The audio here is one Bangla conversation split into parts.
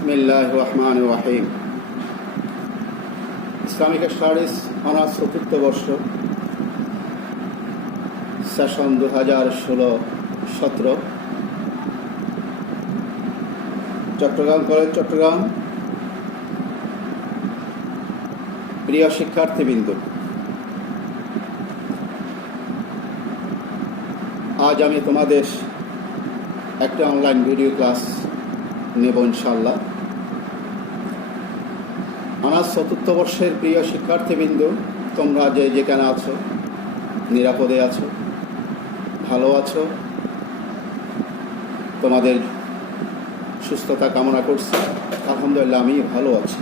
বিসমিল্লাহির রহমানির রহিম। ইসলামিক স্টাডিজ অনার্স চতুর্থ বর্ষ, সেশন 2016-17, চট্টগ্রাম কলেজ, চট্টগ্রাম। প্রিয় শিক্ষার্থীবৃন্দ, আজ আমি তোমাদের একটা অনলাইন ভিডিও ক্লাস নেব ইনশাআল্লাহ। অনার্স চতুর্থ বর্ষের প্রিয় শিক্ষার্থীবৃন্দ, তোমরা যে যেখানে আছো, নিরাপদে আছো, ভালো আছো, তোমাদের সুস্থতা কামনা করছি। আলহামদুলিল্লাহ আমি ভালো আছি।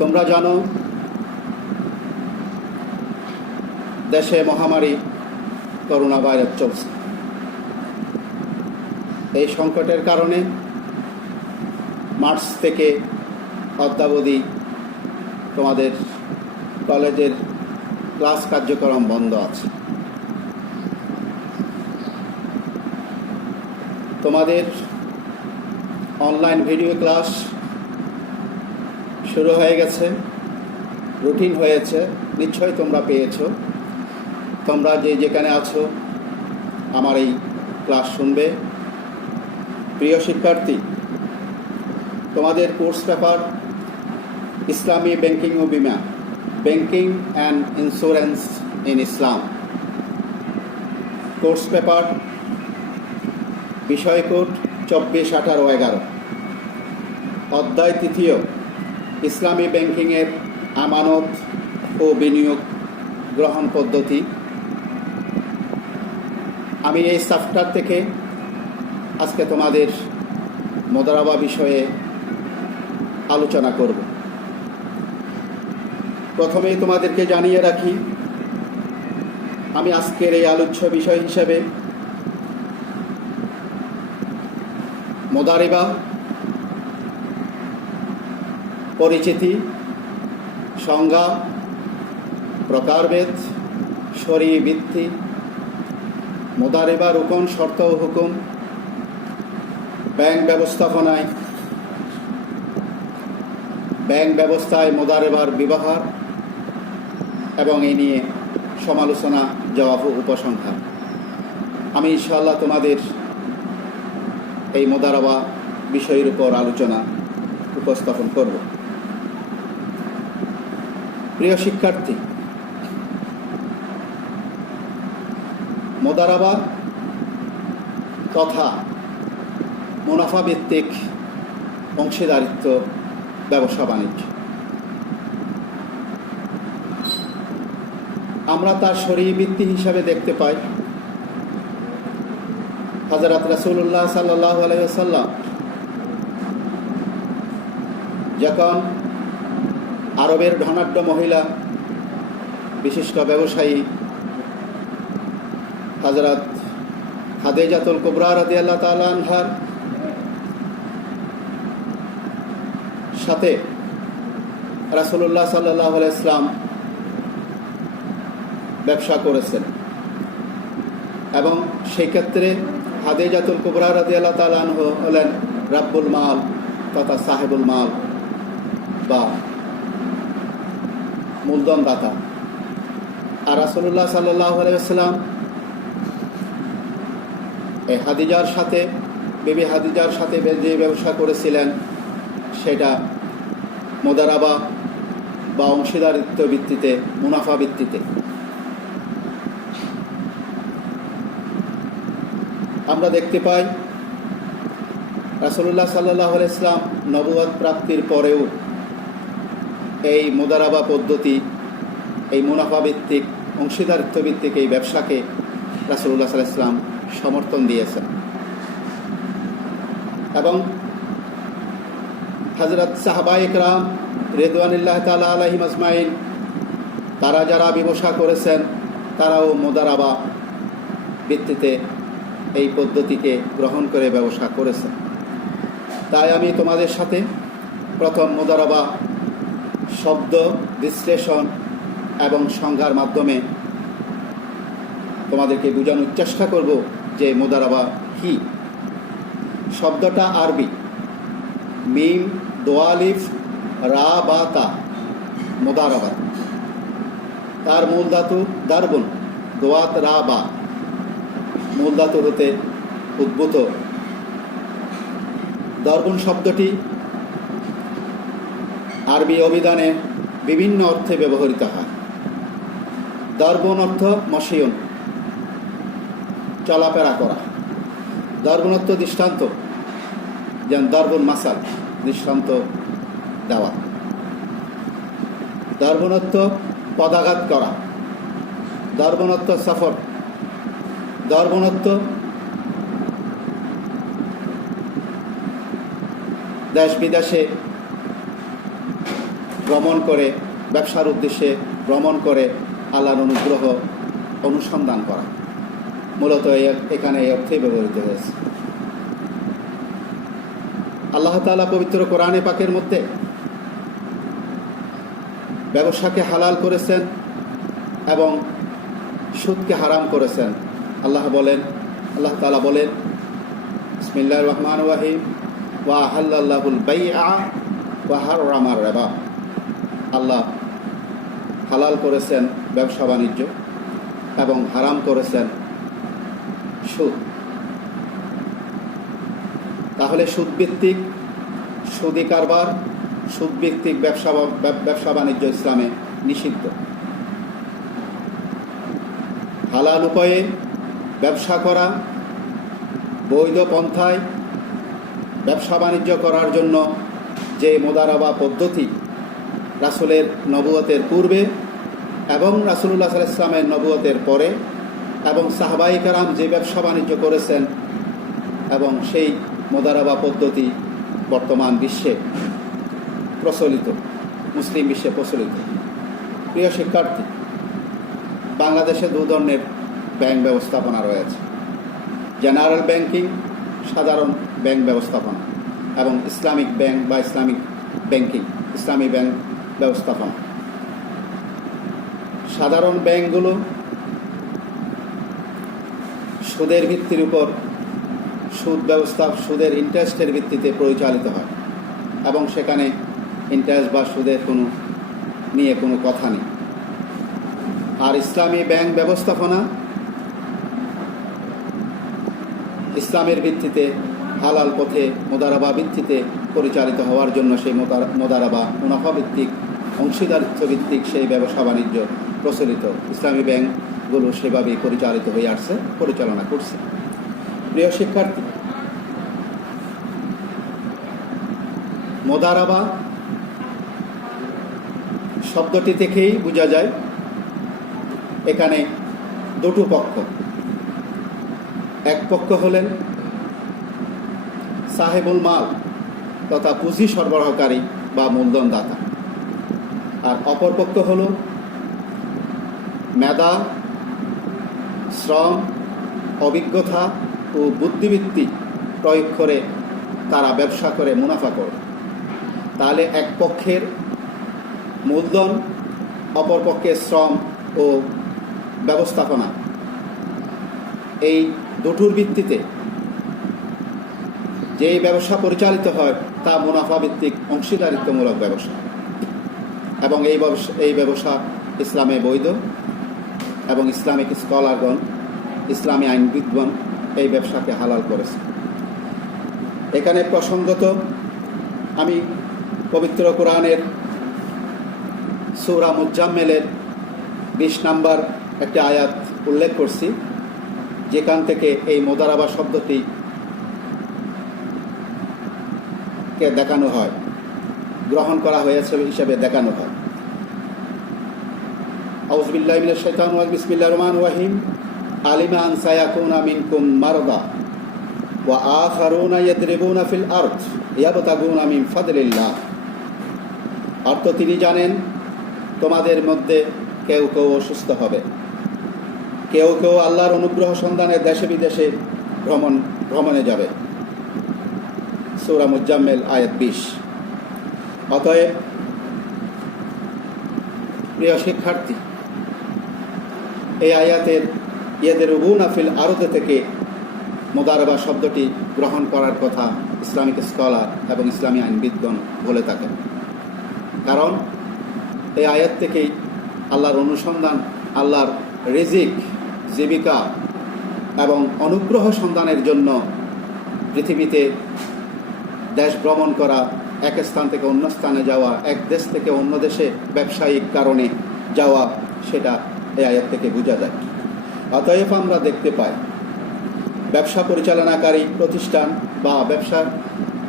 তোমরা জানো দেশে মহামারী করোনা ভাইরাস চলছে। এই সংকটের কারণে মার্চ থেকে অদ্যাবধি তোমাদের কলেজের ক্লাস কার্যক্রম বন্ধ আছে। তোমাদের অনলাইন ভিডিও ক্লাস শুরু হয়ে গেছে, রুটিন হয়েছে, নিশ্চয়ই তোমরা পেয়েছো। তোমরা যে যেখানে আছো আমার এই ক্লাস শুনবে। প্রিয় শিক্ষার্থী, তোমাদের কোর্স পেপার ইসলামী ব্যাংকিং ও বিমা, banking and insurance in Islam, course paper বিষয় কোড 24, 18, 11, অধ্যায় তৃতীয় ইসলামী ব্যাংকিংয়ের আমানত ও বিনিয়োগ গ্রহণ পদ্ধতি। আমি এই চ্যাপ্টার থেকে আজকে তোমাদের মুদারাবা বিষয়ে আলোচনা করব। প্রথমেই তোমাদেরকে জানিয়ে রাখি, আমি আজকের এই আলোচ্য বিষয় হিসেবে মুদারিবা পরিচিতি, সংজ্ঞা, প্রকারভেদ, শরঈ ভিত্তি, মুদারিবা রুকন, শর্ত ও হুকুম, ব্যাংক ব্যবস্থায় মুদারিবার ব্যবহার এবং এই নিয়ে সমালোচনা, জবাব ও উপসংহার। আমি ইনশাআল্লাহ তোমাদের এই মুদারিবা বিষয়ের উপর আলোচনা উপস্থাপন করব। প্রিয় শিক্ষার্থী, মুদারাবা তথা মুনাফা ভিত্তিক অংশীদারিত্ব ব্যবসা বাণিজ্য, আমরা তার শরঈ ভিত্তি হিসাবে দেখতে পাই হযরত রাসূলুল্লাহ সাল্লাল্লাহু আলাইহি ওয়াসাল্লাম যখন আরবের ধনাঢ্য মহিলা বিশিষ্ট ব্যবসায়ী হযরত খাদিজাতুল কুবরা রাদিয়াল্লাহু তাআলা আনহার সাথে রাসূলুল্লাহ সাল্লাল্লাহু আলাইহি ওয়াসাল্লাম ব্যবসা করেছেন এবং সেই ক্ষেত্রে খাদিজাতুল কুবরা রাদিয়াল্লাহু তাআলা আনহা হলেন রাব্বুল মাল তথা সাহেবুল মাল বা মূলধন দাতা। আর রাসূলুল্লাহ সাল্লাল্লাহু আলাইহি ওয়াসাল্লাম এই হাদিজার সাথে, বিবি হাদিজার সাথে যে ব্যবসা করেছিলেন সেটা মুদারাবা বা অংশীদারিত্ব ভিত্তিতে, মুনাফা ভিত্তিতে। আমরা দেখতে পাই রাসূলুল্লাহ সাল্লাল্লাহু আলাইহি ওয়াসাল্লাম নবুয়ত প্রাপ্তির পরেও এই মুদারাবা পদ্ধতি, এই মুনাফা ভিত্তিক, অংশীদারিত্ব ভিত্তিক এই ব্যবসাকে রাসূলুল্লাহ সাল্লাল্লাহু আলাইহি ওয়াসাল্লাম সমর্থন দিয়েছেন এবং হযরত সাহাবায়ে কেরাম রিদওয়ানুল্লাহ তাআলা আলাইহিম আজমাইন তারা যারা ব্যবসা করেছেন তারাও মুদারাবা ভিত্তিতে এই পদ্ধতিকে গ্রহণ করে ব্যবসা করেছেন। তাই আমি তোমাদের সাথে প্রথম মুদারাবা শব্দ বিশ্লেষণ এবং সংজ্ঞার মাধ্যমে তোমাদেরকে বোঝানোর চেষ্টা করব যে মুদারাবা কি। শব্দটা আরবি, মিম দোয়ালিফ রা বা তা, মোদারাবাত। তার মূল ধাতু দারবুন, দোয়াত রা বা, মূল ধাতু হতে উদ্ভূত। দর্বন শব্দটি আরবি অভিধানে বিভিন্ন অর্থে ব্যবহৃত হয়। দর্বন অর্থ মশিয়ন, চলাফেরা করা। দর্বনত্ব দৃষ্টান্ত, যেমন দর্বন মাসাল, দৃষ্টান্ত দেওয়া। দর্বনত্ব পদাঘাত করা। দর্বনত্ব সফর। দর্বনত্ব দেশ বিদেশে ভ্রমণ করে, ব্যবসার উদ্দেশ্যে ভ্রমণ করে আল্লাহর অনুগ্রহ অনুসন্ধান করা। মূলত এখানে এই অর্থে ব্যবহৃত হয়েছে। আল্লাহ তাআলা পবিত্র কোরআনে পাকের মধ্যে ব্যবসাকে হালাল করেছেন এবং সুদকে হারাম করেছেন। আল্লাহ তাআলা বলেন, বিসমিল্লাহির রহমানির রহিম, ওয়া আহাল্লাল্লাহুল বাইআ ওয়া হাররামার রিবা। আল্লাহ হালাল করেছেন ব্যবসা বাণিজ্য এবং হারাম করেছেন সুদ। তাহলে সুদভিত্তিক সুদি কারবার, সুদভিত্তিক ব্যবসা বাণিজ্য ইসলামে নিষিদ্ধ। হালাল উপায়ে ব্যবসা করা, বৈধ পন্থায় ব্যবসা বাণিজ্য করার জন্য যে মোদারাবা পদ্ধতি রাসূলের নবুয়তের পূর্বে এবং রাসূলুল্লাহ সাল্লাল্লাহু আলাইহি ওয়াসাল্লামের নবুয়তের পরে এবং সাহাবায়ে কেরাম যে ব্যবসা বাণিজ্য করেছেন, এবং সেই মোদারাবা পদ্ধতি বর্তমান বিশ্বে প্রচলিত, মুসলিম বিশ্বে প্রচলিত। প্রিয় শিক্ষার্থী, বাংলাদেশে দু ধরনের ব্যাংক ব্যবস্থাপনা রয়েছে: জেনারেল ব্যাংকিং, সাধারণ ব্যাংক ব্যবস্থাপনা, এবং ইসলামিক ব্যাংক বা ইসলামিক ব্যাংকিং, ইসলামী ব্যাংক ব্যবস্থাপনা। সাধারণ ব্যাংকগুলো সুদের ভিত্তির উপর সুদের ইন্টারেস্টের ভিত্তিতে পরিচালিত হয় এবং সেখানে ইন্টারেস্ট বা সুদের নিয়ে কোনো কথা নেই। আর ইসলামী ব্যাংক ব্যবস্থাপনা ইসলামের ভিত্তিতে, হালাল পথে, মোদারাবা ভিত্তিতে পরিচালিত হওয়ার জন্য সেই মোদারাবা মুনাফা ভিত্তিক, অংশীদারিত্ব ভিত্তিক সেই ব্যবসা বাণিজ্য প্রচলিত। ইসলামী ব্যাংকগুলো সেভাবেই পরিচালিত হয়ে আসছে, পরিচালনা করছে। প্রিয় শিক্ষার্থী, মোদারাবা শব্দটি থেকেই বোঝা যায় এখানে দুটো পক্ষ। এক পক্ষ হলেন সাহেবুল মাল তথা পুঁজি সরবরাহকারী বা মূলধনদাতা, আর অপর পক্ষ হল মেধা, শ্রম, অভিজ্ঞতা ও বুদ্ধিবৃত্তি প্রয়োগ করে তারা ব্যবসা করে মুনাফা করে। তাহলে এক পক্ষের মূলধন, অপর পক্ষের শ্রম ও ব্যবস্থাপনা, এই দুটোর ভিত্তিতে যেই ব্যবসা পরিচালিত হয় তা মুনাফা ভিত্তিক অংশীদারিত্বমূলক ব্যবসা, এবং এই ব্যবসা ইসলামে বৈধ, এবং ইসলামিক স্কলারগণ, ইসলামী আইনবিদগণ এই ব্যবসাকে হালাল করেছে। এখানে প্রসঙ্গত আমি পবিত্র কোরআনের সূরা মুজাম্মেলের 20 নম্বর একটি আয়াত উল্লেখ করছি, যেখান থেকে এই মোদারাবা শব্দটি কে দেখানো হয়, গ্রহণ করা হয়েছে হিসেবে দেখানো হয়। আউযু বিল্লাহি মিনাশ শাইতানির রাজিম, বিসমিল্লাহির রহমানির রহিম। আলিমা আন সায়াকুনা মিনকুম মারদা ওয়া আখারুনা ইয়াদরিবুনা ফিল আরদ ইয়াবতাগুনা মিন ফাদলিল্লাহ। অর্থ, তিনি জানেন তোমাদের মধ্যে কেউ কেউ অসুস্থ হবে, কেউ কেউ আল্লাহর অনুগ্রহ সন্ধানে দেশে বিদেশে ভ্রমণে যাবে। সূরা মুজাম্মেল আয়াত 20। অতএব প্রিয় শিক্ষার্থী, এই আয়াতের ইয়াদরিবুনা ফিল আরদ থেকে মোদারাবা শব্দটি গ্রহণ করার কথা ইসলামিক স্কলার এবং ইসলামী আইনবিদগণ বলে থাকেন। কারণ এই আয়াত থেকেই আল্লাহর অনুসন্ধান, আল্লাহর রিজিক, জীবিকা এবং অনুগ্রহ সন্ধানের জন্য পৃথিবীতে দেশ ভ্রমণ করা, এক স্থান থেকে অন্য স্থানে যাওয়া, এক দেশ থেকে অন্য দেশে ব্যবসায়িক কারণে যাওয়া, সেটা এই আয়াত থেকে বোঝা যায়। অতএব আমরা দেখতে পাই ব্যবসা পরিচালনাকারী প্রতিষ্ঠান বা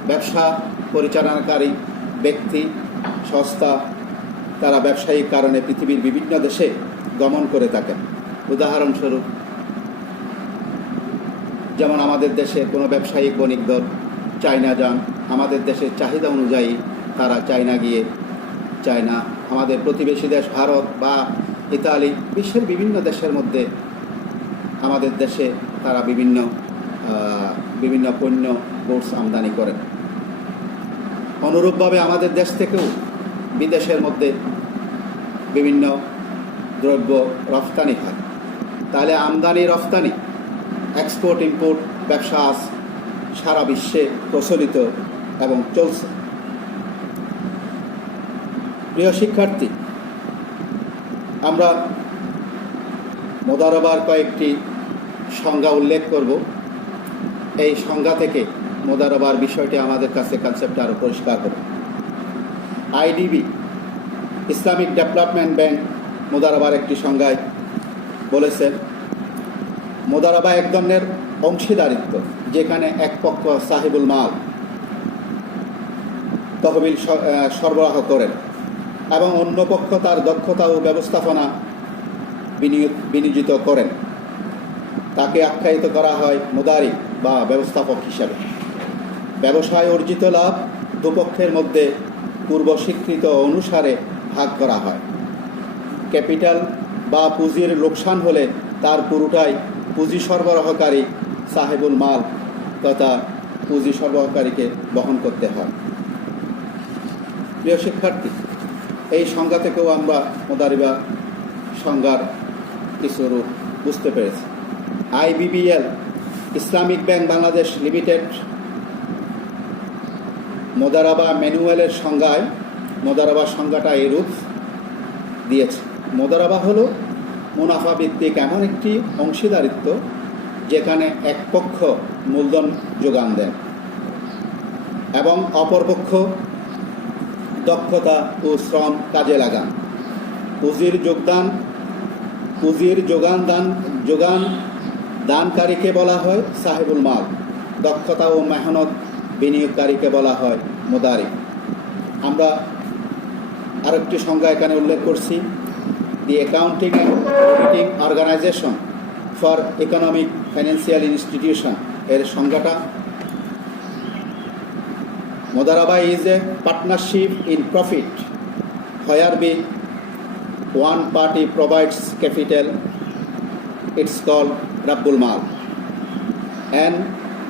ব্যবসা পরিচালনাকারী ব্যক্তি, সংস্থা, তারা ব্যবসায়িক কারণে পৃথিবীর বিভিন্ন দেশে গমন করে থাকেন। উদাহরণস্বরূপ যেমন আমাদের দেশে কোনো ব্যবসায়িক বণিক দল চায়না যান, আমাদের দেশের চাহিদা অনুযায়ী তারা চায়না গিয়ে আমাদের প্রতিবেশী দেশ ভারত বা ইতালি, বিশ্বের বিভিন্ন দেশের মধ্যে আমাদের দেশে তারা বিভিন্ন পণ্য গুডস আমদানি করেন। অনুরূপভাবে আমাদের দেশ থেকেও বিদেশের মধ্যে বিভিন্ন দ্রব্য রফতানি হয়। তাহলে আমদানি রফতানি, এক্সপোর্ট ইম্পোর্ট ব্যবসা আজ সারা বিশ্বে প্রচলিত এবং চলছে। প্রিয় শিক্ষার্থী, আমরা মোদারাবার কয়েকটি সংজ্ঞা উল্লেখ করব। এই সংজ্ঞা থেকে মোদারাবার বিষয়টি আমাদের কাছে কনসেপ্ট আরও পরিষ্কার হবে। আইডিবি, ইসলামিক ডেভেলপমেন্ট ব্যাংক, মোদারাবার একটি সংজ্ঞায় বলেছেন, মোদারাবা এক ধরনের অংশীদারিত্ব যেখানে এক পক্ষ সাহিবুল মাল তহবিল সরবরাহ করেন এবং অন্য পক্ষ তার দক্ষতা ও ব্যবস্থাপনা বিনিয়োজিত করেন। তাকে আখ্যায়িত করা হয় মুদারিক বা ব্যবস্থাপক হিসাবে। ব্যবসায় অর্জিত লাভ দুপক্ষের মধ্যে পূর্ব স্বীকৃত অনুসারে ভাগ করা হয়। ক্যাপিটাল বা পুঁজির লোকসান হলে তার পুরোটাই পুঁজি সরবরাহকারী সাহেবুল মাল তথা পুঁজি সরবরাহকারীকে বহন করতে হয়। প্রিয় শিক্ষার্থী, এই সংজ্ঞা থেকেও আমরা মোদারিবা সংজ্ঞার কিছু রূপ বুঝতে পেরেছি। IBBL, Islamic Bank Bangladesh Limited, মোদারাবা ম্যানুয়ালের সংজ্ঞায় মোদারাবা সংজ্ঞাটা এই রূপ দিয়েছে। মোদারাবা হলো মুনাফা ভিত্তিক এমন একটি অংশীদারিত্ব যেখানে এক পক্ষ মূলধন যোগান দেন এবং অপরপক্ষ দক্ষতা ও শ্রম কাজে লাগান। পুঁজির যোগান দানকারীকে বলা হয় সাহেবুল মাল, দক্ষতা ও মেহনত বিনিয়োগকারীকে বলা হয় মুদারিক। আমরা আরেকটি সংজ্ঞা এখানে উল্লেখ করছি, the accounting and auditing organisation for economic financial institution, এর সংজ্ঞাটা, মোদারাবা is a partnership in profit where one party provides capital, it's called Rabbul Mal, and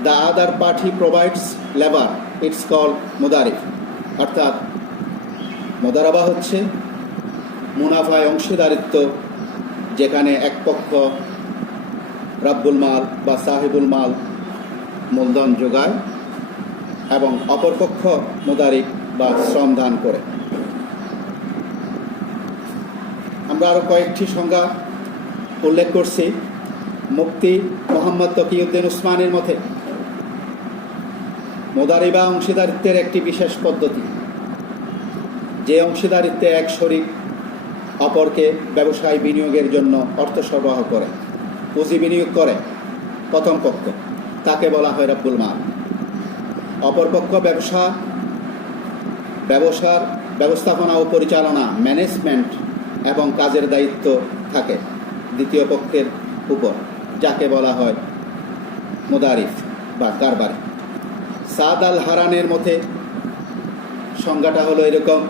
the other party provides labor, it's called Mudarif। অর্থাৎ মোদারাবা হচ্ছে মুনাফায় অংশীদারিত্ব যেখানে এক পক্ষ রাব্বুল মাল বা সাহিবুল মাল মূলধন যোগায় এবং অপরপক্ষ মুদারিক বা শ্রম দান করে। আমরা আরও কয়েকটি সংজ্ঞা উল্লেখ করছি। মুফতি মোহাম্মদ তকিউদ্দিন উসমানের মতে মুদারিবা অংশীদারিত্বের একটি বিশেষ পদ্ধতি, যে অংশীদারিত্বে এক শরিক অপরকে ব্যবসায় বিনিয়োগের জন্য অর্থ সরবরাহ করে, পুঁজি বিনিয়োগ করে প্রথম পক্ষ, তাকে বলা হয় রাব্বুল মাল। অপরপক্ষ ব্যবসার ব্যবস্থাপনা ও পরিচালনা, ম্যানেজমেন্ট এবং কাজের দায়িত্ব থাকে দ্বিতীয় পক্ষের উপর, যাকে বলা হয় মুদারিফ বা কারবারি। সাদ আল হারানের মতে সংজ্ঞাটা হলো এরকম,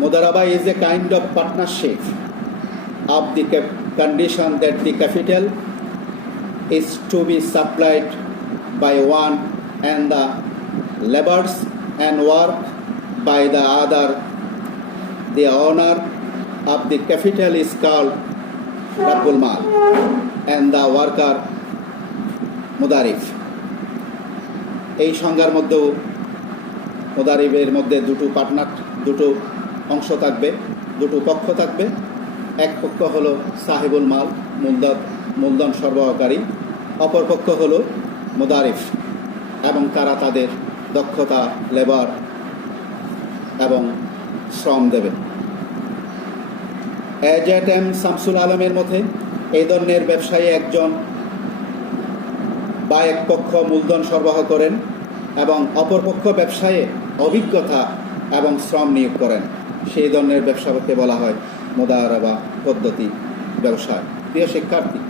Mudaraba is a kind of partnership of the condition that the capital is to be supplied by one and the labors and work by the other. The owner of the capital is called Rabbul Mal and the worker মুদারিফ। এই সংজ্ঞার মধ্যেও মুদারিফের মধ্যে দুটো অংশ থাকবে, দুটো পক্ষ থাকবে। এক পক্ষ হলো সাহেবুল মাল, মূলধন সরবরাহকারী, অপর পক্ষ হলো মুদারিফ, এবং তারা তাদের দক্ষতা, লেবার এবং শ্রম দেবে। এজেএম শামসুল আলমের মতে এই ধরনের ব্যবসায়ী একজন বা এক পক্ষ মূলধন সরবরাহ করেন এবং অপর পক্ষ ব্যবসায়ে অভিজ্ঞতা এবং শ্রম নিয়োগ করেন, সেই ধরনের ব্যবসাকে বলা হয় মুদারাবা পদ্ধতি ব্যবসায়। প্রিয় শিক্ষার্থী,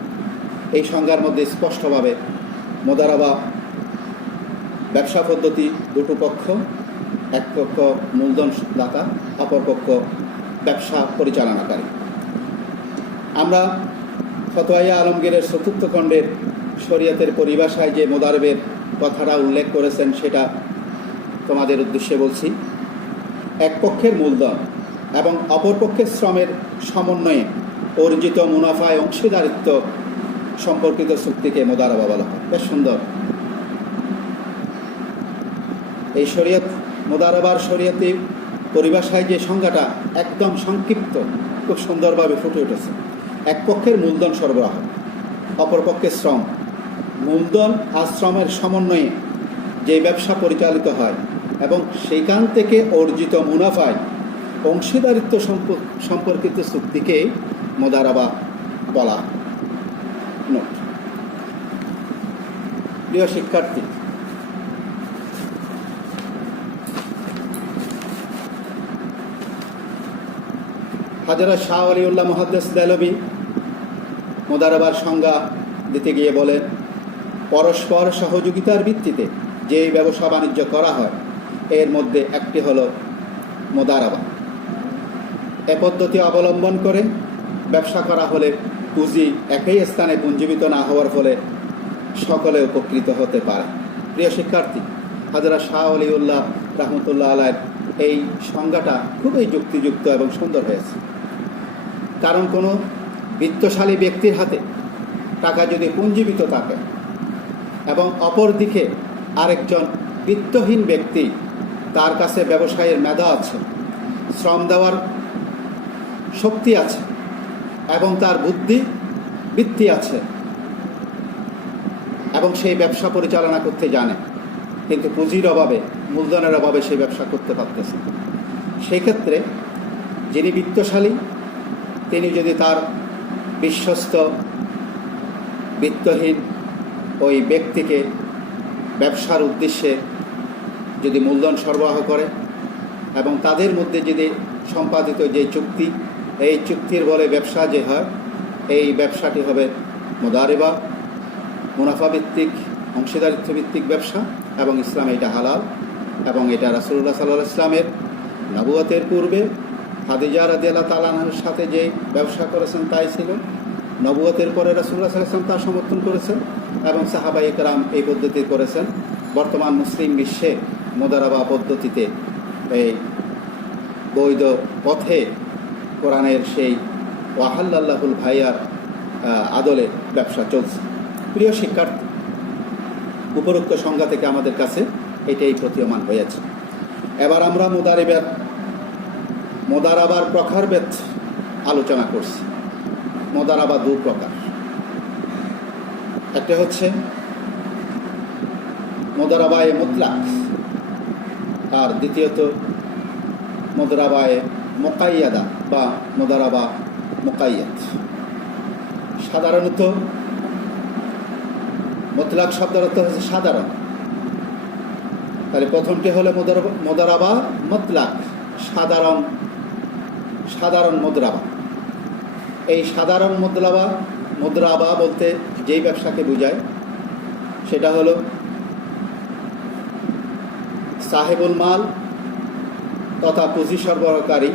এই সংজ্ঞার মধ্যে স্পষ্টভাবে মুদারাবা ব্যবসা পদ্ধতি দুটো পক্ষ, এক পক্ষ মূলধন দাতা, অপর পক্ষ ব্যবসা পরিচালনাকারী। আমরা ফতোয়ায়ে আলমগীরের চতুর্থ খণ্ডের শরীয়তের পরিভাষায় যে মুদারিবের কথাটা উল্লেখ করেছেন সেটা তোমাদের উদ্দেশ্যে বলছি। এক পক্ষের মূলধন এবং অপর পক্ষের শ্রমের সমন্বয়ে অর্জিত মুনাফায় অংশীদারিত্ব সম্পর্কিত চুক্তিকে মুদারাবা বলা হয়। বেশ সুন্দর। এই মুদারাবার শরীয়তি পরিভাষায় যে সংজ্ঞাটা একদম সংক্ষিপ্ত, খুব সুন্দরভাবে ফুটে উঠেছে। এক পক্ষের মূলধন সরবরাহ, অপর পক্ষের শ্রম। মূলধন আর শ্রমের সমন্বয়ে যে ব্যবসা পরিচালিত হয় এবং সেইখান থেকে অর্জিত মুনাফায় অংশীদারিত্ব সম্পর্কিত চুক্তিকে মুদারাবা বলা। নোট। প্রিয় শিক্ষার্থী, হযরত শাহ ওলিউল্লাহ মুহাদ্দিস দেহলভী মুদারাবার সংজ্ঞা দিতে গিয়ে বলেন, পরস্পর সহযোগিতার ভিত্তিতে যে ব্যবসা বাণিজ্য করা হয় এর মধ্যে একটি হলো মুদারাবা। এ পদ্ধতি অবলম্বন করে ব্যবসা করা হলে পুঁজি একই স্থানে পুঞ্জীবিত না হওয়ার ফলে সকলে উপকৃত হতে পারে। প্রিয় শিক্ষার্থী, হযরত শাহ ওলিউল্লাহ রাহমাতুল্লাহ আলাইহির এই সংজ্ঞাটা খুবই যুক্তিযুক্ত এবং সুন্দর হয়েছে। কারণ কোনো বিত্তশালী ব্যক্তির হাতে টাকা যদি পুঞ্জীবিত থাকে এবং অপর দিকে আরেকজন বিত্তহীন ব্যক্তি, তার কাছে ব্যবসায়ের মেধা আছে, শ্রম দেওয়ার শক্তি আছে এবং তার বৃত্তি আছে এবং সেই ব্যবসা পরিচালনা করতে জানে, কিন্তু পুঁজির অভাবে, মূলধনের অভাবে সেই ব্যবসা করতে পারতেছে। সেই ক্ষেত্রে যিনি বিত্তশালী তিনি যদি তার বিশ্বস্ত বিত্তহীন ওই ব্যক্তিকে ব্যবসার উদ্দেশ্যে যদি মূলধন সরবরাহ করে এবং তাদের মধ্যে যদি সম্পাদিত যে চুক্তি, এই চুক্তির বলে ব্যবসা যে হয়, এই ব্যবসাটি হবে মুদারিবা, মুনাফাভিত্তিক, অংশীদারিত্বভিত্তিক ব্যবসা, এবং ইসলামে এটা হালাল। এবং এটা রাসূলুল্লাহ সাল্লাল্লাহু আলাইহি ওয়াসাল্লামের নবুয়তের পূর্বে খাদিজা রাদিয়াল্লাহু তাআলা আনহার সাথে যে ব্যবসা করেছেন তাই ছিল। নবুয়তের পরে রাসূলুল্লাহ সাল্লাল্লাহু আলাইহি ওয়াসাল্লাম তার সমর্থন করেছেন এবং সাহাবায়ে কেরাম এই পদ্ধতি করেছেন। বর্তমান মুসলিম বিশ্বে মুদারাবা পদ্ধতিতে এই বৈধ পথে কোরআনের সেই ওয়াহাল্লাল্লাহুল ভাইয়ার আদলে ব্যবসা চলছে। প্রিয় শিক্ষার্থী, উপরোক্ত সংজ্ঞা থেকে আমাদের কাছে এটাই প্রতীয়মান হয়েছে। এবার আমরা মুদারাবার প্রকারভেদ আলোচনা করছি। মুদারাবা দু প্রকার, একটা হচ্ছে মুদারাবায়ে মুতলাক আর দ্বিতীয়ত মুদারাবায়ে মুকাইয়াদা বা মুদারাবা মুকাইয়াদ। সাধারণত মুতলাক শব্দের অর্থ হচ্ছে সাধারণ। তাহলে প্রথমটি হলো মুদারাবা মুতলাক, সাধারণ মুদ্রাবা। এই সাধারণ মুদ্রাবা বলতে যেই ব্যবসাকে বোঝায় সেটা হলো সাহেবুল মাল তথা পুঁজি সরবরাহকারী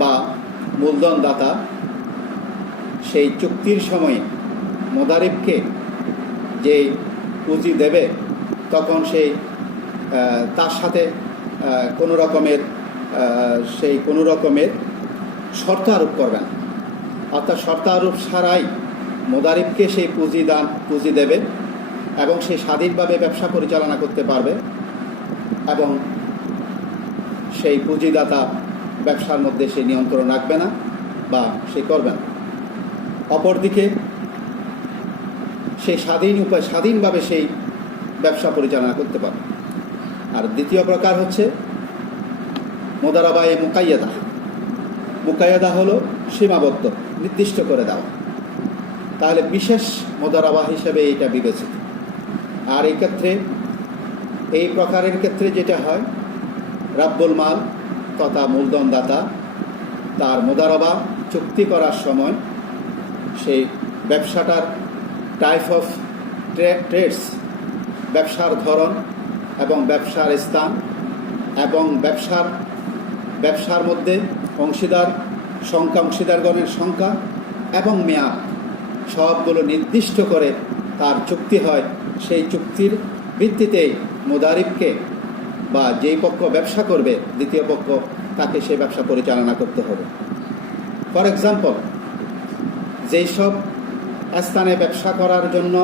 বা মূলধন দাতা সেই চুক্তির সময়ে মুদারিবকে যে পুঁজি দেবে তখন সেই তার সাথে কোনো রকমের শর্ত আরোপ করবেন। অর্থাৎ শর্ত আরোপ ছাড়াই মুদারিবকে সেই পুঁজি দেবে এবং সে স্বাধীনভাবে ব্যবসা পরিচালনা করতে পারবে এবং সেই পুঁজিদাতা ব্যবসার মধ্যে সে নিয়ন্ত্রণ রাখবে না বা সে করবে না। অপরদিকে সেই স্বাধীনভাবে সেই ব্যবসা পরিচালনা করতে পারবে। আর দ্বিতীয় প্রকার হচ্ছে মোদারাবায়ে মুকাইয়াদা। মুকাইয়াদা হলো সীমাবদ্ধ, নির্দিষ্ট করে দেওয়া। তাহলে বিশেষ মোদারাবা হিসেবে এটা বিবেচিত। আর এই ক্ষেত্রে এই প্রকারের ক্ষেত্রে যেটা হয়, রাব্বুল মাল তথা মূলধনদাতা তার মোদারাবা চুক্তি করার সময় সেই ব্যবসাটার টাইপ অফ ট্রেডস, ব্যবসার ধরন এবং ব্যবসার স্থান এবং ব্যবসার মধ্যে অংশীদারগণের সংখ্যা এবং মেয়াদ সবগুলো নির্দিষ্ট করে তার চুক্তি হয়। সেই চুক্তির ভিত্তিতেই মুদারিবকে বা যেই পক্ষ ব্যবসা করবে দ্বিতীয় পক্ষ তাকে সেই ব্যবসা পরিচালনা করতে হবে। ফর এক্সাম্পল, যেই সব স্থানে ব্যবসা করার জন্য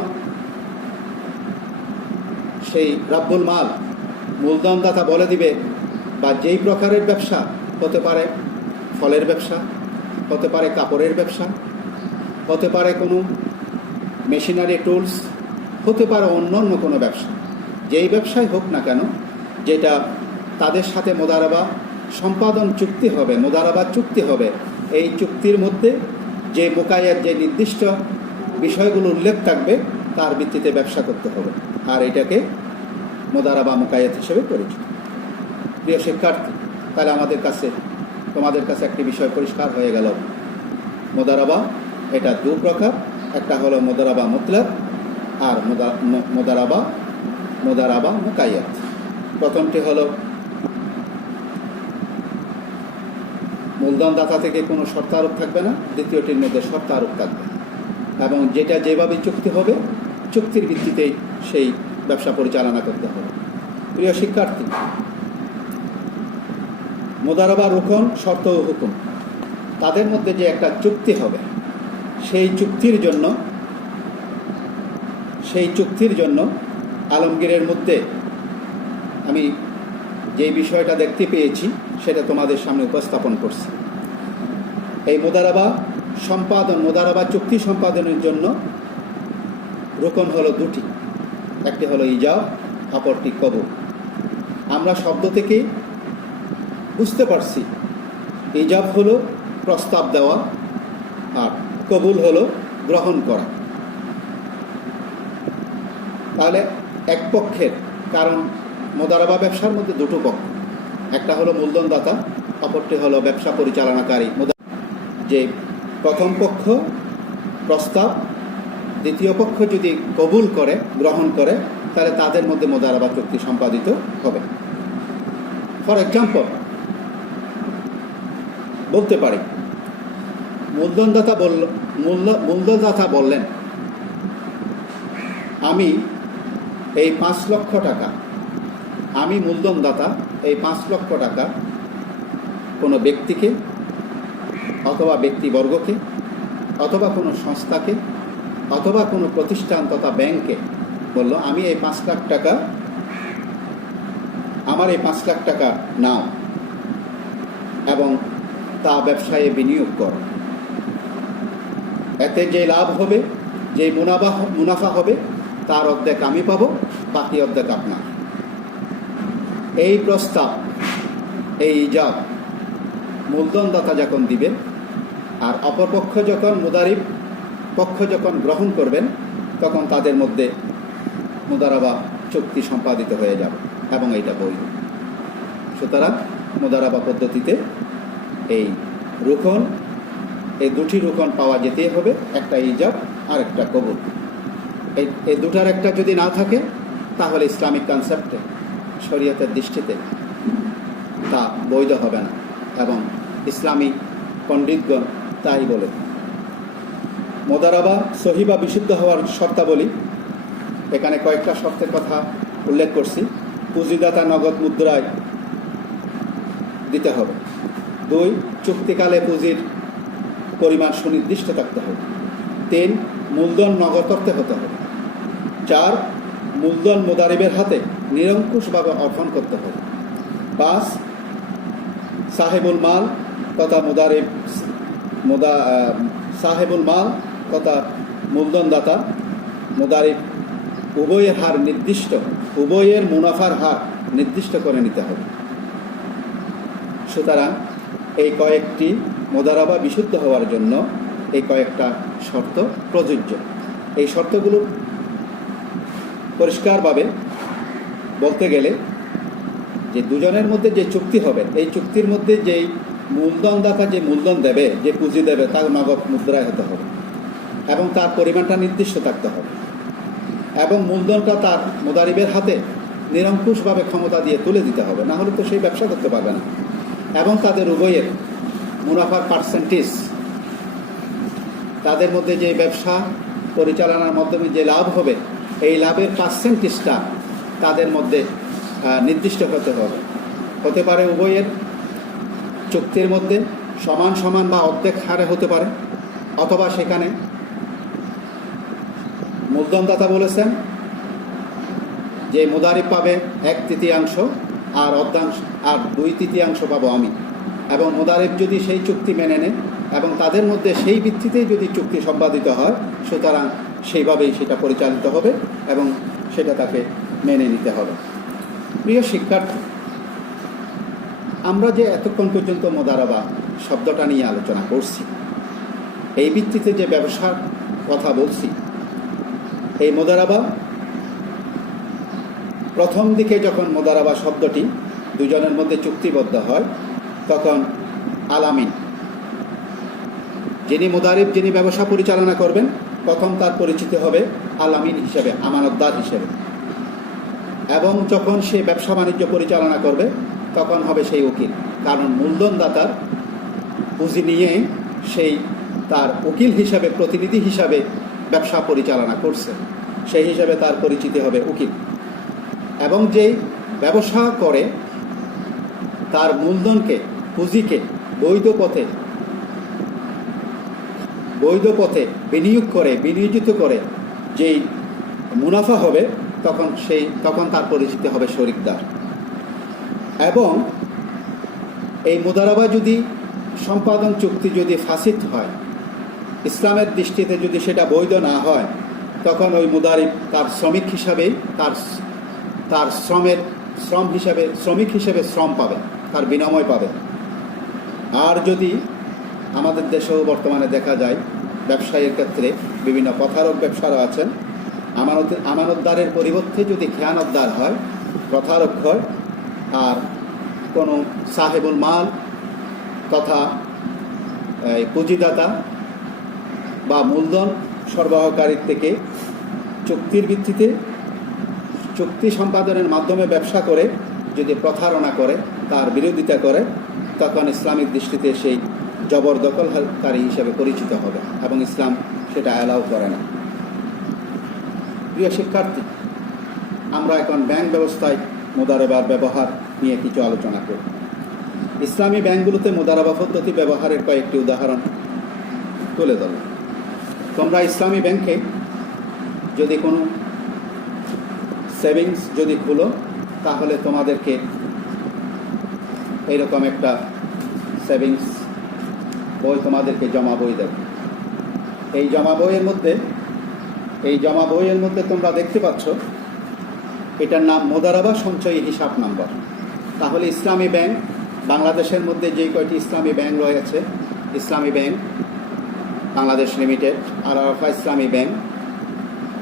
সেই রাব্বুল মাল মূলধনদাতা বলে দিবে, বা যেই প্রকারের ব্যবসা হতে পারে, ফলের ব্যবসা হতে পারে, কাপড়ের ব্যবসা হতে পারে, কোনো মেশিনারি টুলস হতে পারে, অন্য কোনো ব্যবসা, যেই ব্যবসায় হোক না কেন, যেটা তাদের সাথে মোদারাবা সম্পাদন চুক্তি হবে, মোদারাবা চুক্তি হবে, এই চুক্তির মধ্যে যে মুকাইয়াত, যে নির্দিষ্ট বিষয়গুলো উল্লেখ থাকবে তার ভিত্তিতে ব্যবসা করতে হবে। আর এটাকে মোদারাবা মুকাইয়াত হিসেবে পরিচিত। প্রিয় শিক্ষার্থী, তাহলে তোমাদের কাছে একটি বিষয় পরিষ্কার হয়ে গেল। মোদারাবা এটা দু প্রকার, একটা হলো মোদারাবা মুতলাক আর মোদারাবা মুকাইয়াত। প্রথমটি হলো মূলধনদাতা থেকে কোনো শর্ত আরোপ থাকবে না, দ্বিতীয়টির মধ্যে শর্ত আরোপ থাকবে এবং যেটা যেভাবে চুক্তি হবে চুক্তির ভিত্তিতেই সেই ব্যবসা পরিচালনা করতে হবে। প্রিয় শিক্ষার্থী, মোদারাবা রুকন, শর্ত ও হুকুম, তাদের মধ্যে যে একটা চুক্তি হবে সেই চুক্তির জন্য আলমগীরের মধ্যে আমি যে বিষয়টা দেখতে পেয়েছি সেটা তোমাদের সামনে উপস্থাপন করছি। এই মোদারাবা চুক্তি সম্পাদনের জন্য রুকন হলো দুটি, একটি হলো ইজাব, অপরটি কবুল। আমরা শব্দ থেকে বুঝতে পারছি ইজাব হলো প্রস্তাব দেওয়া আর কবুল হলো গ্রহণ করা। তাহলে এক পক্ষের, কারণ মোদারাবা ব্যবসার মধ্যে দুটো পক্ষ, একটা হলো মূলধনদাতা, অপরটি হলো ব্যবসা পরিচালনাকারী। যে প্রথম পক্ষ প্রস্তাব, দ্বিতীয় পক্ষ যদি কবুল করে, গ্রহণ করে, তাহলে তাদের মধ্যে মোদারাবা চুক্তি সম্পাদিত হবে। ফর এক্সাম্পল বলতে পারি, মূলধনদাতা বললেন, আমি এই 5 লক্ষ টাকা, আমি মূলধনদাতা এই 5 লক্ষ টাকা কোনো ব্যক্তিকে অথবা ব্যক্তিবর্গকে অথবা কোনো সংস্থাকে অথবা কোনো প্রতিষ্ঠান তথা ব্যাংকে বলল, আমি এই 5 লাখ টাকা, আমার এই 5 লাখ টাকা নাও এবং তা ব্যবসায়ে বিনিয়োগ কর। এতে যে লাভ হবে, যে মুনাফা হবে, তার অর্ধেক আমি পাবো, বাকি অর্ধেক আপনার। এই প্রস্তাব, এই ইজাব মূলধনদাতা যখন দিবেন আর অপরপক্ষ যখন মুদারিব পক্ষ যখন গ্রহণ করবেন, তখন তাদের মধ্যে মুদারাবা চুক্তি সম্পাদিত হয়ে যাবে এবং এইটা বৈধ। সুতরাং মুদারাবা পদ্ধতিতে এই রুকন, এই দুটি রুকন পাওয়া যেতেই হবে, একটা ইজাব আর একটা কবুল। এই দুটার একটা যদি না থাকে তাহলে ইসলামিক কনসেপ্টে, শরীয়তের দৃষ্টিতে তা বৈধ হবে না এবং ইসলামী পণ্ডিতগণ তাই বলে। মোদারাবা সহি বা বিশুদ্ধ হওয়ার শর্তাবলী, এখানে কয়েকটা শর্তের কথা উল্লেখ করছি। পুঁজিদাতা নগদ মুদ্রায় দিতে হবে। 2, চুক্তিকালে পুঁজির পরিমাণ সুনির্দিষ্ট থাকতে হবে। 3, মূলধন নগদ করতে হতে হবে। 4, মূলধন মুদারিবের হাতে নিরঙ্কুশভাবে অর্পণ করতে হবে। 5 সাহেবুল মাল তথা মুদারিব সাহেবুল মাল তথা মূলধনদাতা মুদারিব উভয়ের হার নির্দিষ্ট, উভয়ের মুনাফার হার নির্দিষ্ট করে নিতে হবে। সুতরাং এই কয়েকটি মুদারাবা বিশুদ্ধ হওয়ার জন্য এই কয়েকটা শর্ত প্রযোজ্য। এই শর্তগুলো পরিষ্কারভাবে বলতে গেলে যে দুজনের মধ্যে যে চুক্তি হবে, এই চুক্তির মধ্যে যেই মূলধনদাতা যে মূলধন দেবে, যে পুঁজি দেবে, তার নগদ মুদ্রায় হতে হবে এবং তার পরিমাণটা নির্দিষ্ট থাকতে হবে এবং মূলধনটা তার মুদারিবের হাতে নিরঙ্কুশভাবে ক্ষমতা দিয়ে তুলে দিতে হবে, না হলে তো সেই ব্যবসা করতে পারবে না। এবং তাদের উভয়ের মুনাফার পার্সেন্টেজ, তাদের মধ্যে যে ব্যবসা পরিচালনার মাধ্যমে যে লাভ হবে, এই লাভের পার্সেন্টেজটা তাদের মধ্যে নির্দিষ্ট হতে পারে উভয়ের চুক্তির মধ্যে সমান সমান বা অর্ধেক হারে হতে পারে, অথবা সেখানে মূলধনদাতা বলেছেন যে মুদারিব পাবে 1/3 আর অর্ধাংশ আর 2/3 পাবো আমি, এবং মুদারিব যদি সেই চুক্তি মেনে নেয় এবং তাদের মধ্যে সেই ভিত্তিতেই যদি চুক্তি সম্পাদিত হয়, সুতরাং সেইভাবেই সেটা পরিচালিত হবে এবং সেটা তাকে মেনে নিতে হবে। প্রিয় শিক্ষার্থী, আমরা যে এতক্ষণ পর্যন্ত মুদারাবা শব্দটা নিয়ে আলোচনা করছি, এই ভিত্তিতে যে ব্যবসার কথা বলছি, এই মুদারাবা প্রথম দিকে যখন মুদারাবা শব্দটি দুজনের মধ্যে চুক্তিবদ্ধ হয়, তখন আলামিন, যিনি মুদারিব, যিনি ব্যবসা পরিচালনা করবেন, প্রথম তার পরিচিতি হবে আলামিন হিসেবে, আমানতদার হিসেবে। এবং যখন সে ব্যবসা বাণিজ্য পরিচালনা করবে, তখন হবে সেই উকিল, কারণ মূলধনদাতার পুঁজি নিয়ে সেই তার উকিল হিসাবে, প্রতিনিধি হিসাবে ব্যবসা পরিচালনা করছে, সেই হিসাবে তার পরিচিতি হবে উকিল। এবং যেই ব্যবসা করে তার মূলধনকে, পুঁজিকে বৈধ পথে বিনিয়োজিত করে যেই মুনাফা হবে, তখন তার পরিচিতি হবে শরিকদার। এবং এই মুদারাবা যদি সম্পাদন চুক্তি যদি ফাসিদ হয়, ইসলামের দৃষ্টিতে যদি সেটা বৈধ না হয়, তখন ওই মুদারিব তার শ্রমিক হিসাবেই তার শ্রমিক হিসেবে শ্রম পাবে, তার বিনিময় পাবে। আর যদি আমাদের দেশেও বর্তমানে দেখা যায় ব্যবসায়ীর ক্ষেত্রে বিভিন্ন প্রতারক ব্যবসারা আছেন, আমানতদারের পরিবর্তে যদি খেয়ানতদার হয়, প্রতারক হয়, আর কোনো সাহেবুল মাল তথা পুঁজিদাতা বা মূলধন সরবরাহকারীর থেকে চুক্তির ভিত্তিতে চুক্তি সম্পাদনের মাধ্যমে ব্যবসা করে যদি প্রতারণা করে, তার বিরোধিতা করে, তখন ইসলামিক দৃষ্টিতে সেই জবরদখলকারী হিসেবে পরিচিত হবে এবং ইসলাম সেটা অ্যালাউ করে না। প্রিয় শিক্ষার্থী, আমরা এখন ব্যাংক ব্যবস্থায় মুদারাবার ব্যবহার নিয়ে কিছু আলোচনা করব। ইসলামী ব্যাংকগুলোতে মুদারাবা পদ্ধতি ব্যবহারের কয়েকটি উদাহরণ তুলে ধরব। তোমরা ইসলামী ব্যাংকে যদি কোনো সেভিংস যদি খুলো, তাহলে তোমাদেরকে এইরকম একটা সেভিংস বই তোমাদেরকে জমা বই দেবে। এই জমা বইয়ের মধ্যে তোমরা দেখতে পাচ্ছ এটার নাম মুদারাবা সঞ্চয়ী হিসাব নাম্বার। তাহলে ইসলামী ব্যাংক, বাংলাদেশের মধ্যে যে কয়টি ইসলামী ব্যাংক রয়েছে, ইসলামী ব্যাংক বাংলাদেশ লিমিটেড, আরাফা ইসলামী ব্যাংক,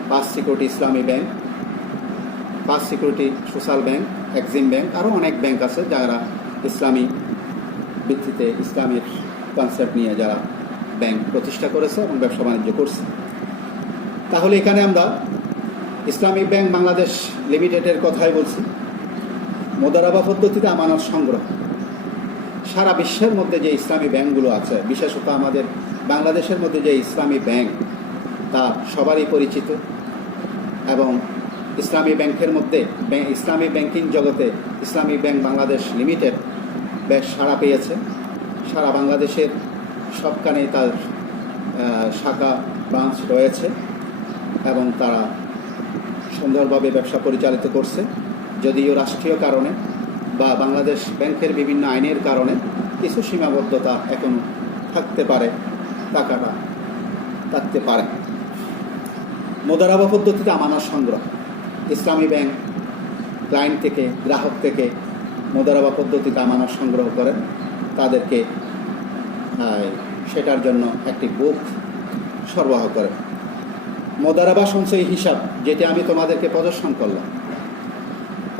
ফার্স্ট সিকিউরিটি ইসলামী bank, first security social bank, Exim bank, আরও অনেক ব্যাংক আছে যারা ইসলামী ভিত্তিতে ইসলামের কনসেপ্ট নিয়ে যারা ব্যাংক প্রতিষ্ঠা করেছে এবং ব্যবসা বাণিজ্য করছে। তাহলে এখানে আমরা ইসলামিক ব্যাংক বাংলাদেশ লিমিটেডের কথাই বলছি। মুদারাবা পদ্ধতিতে আমানত সংগ্রহ, সারা বিশ্বের মধ্যে যে ইসলামী ব্যাংকগুলো আছে, বিশেষত আমাদের বাংলাদেশের মধ্যে যে ইসলামী ব্যাংক, তা সবারই পরিচিত। এবং ইসলামী ব্যাংকের মধ্যে, ইসলামী ব্যাংকিং জগতে ইসলামী ব্যাংক বাংলাদেশ লিমিটেড বেশ সাড়া পেয়েছে। সারা বাংলাদেশের সবখানেই তার শাখা ব্রাঞ্চ রয়েছে এবং তারা সুন্দরভাবে ব্যবসা পরিচালিত করছে, যদিও রাষ্ট্রীয় কারণে বা বাংলাদেশ ব্যাংকের বিভিন্ন আইনের কারণে কিছু সীমাবদ্ধতা এখনও থাকতে পারে, টাকাটা থাকতে পারে। মোদারাবা পদ্ধতিতে আমানত সংগ্রহ, ইসলামী ব্যাংক ক্লায়েন্ট থেকে, গ্রাহক থেকে মোদারাবা পদ্ধতিতে আমানত সংগ্রহ করেন, তাদেরকে সেটার জন্য একটি বুক সরবরাহ করেন। মোদারাবা সঞ্চয়ী হিসাব, যেটি আমি তোমাদেরকে প্রদর্শন করলাম,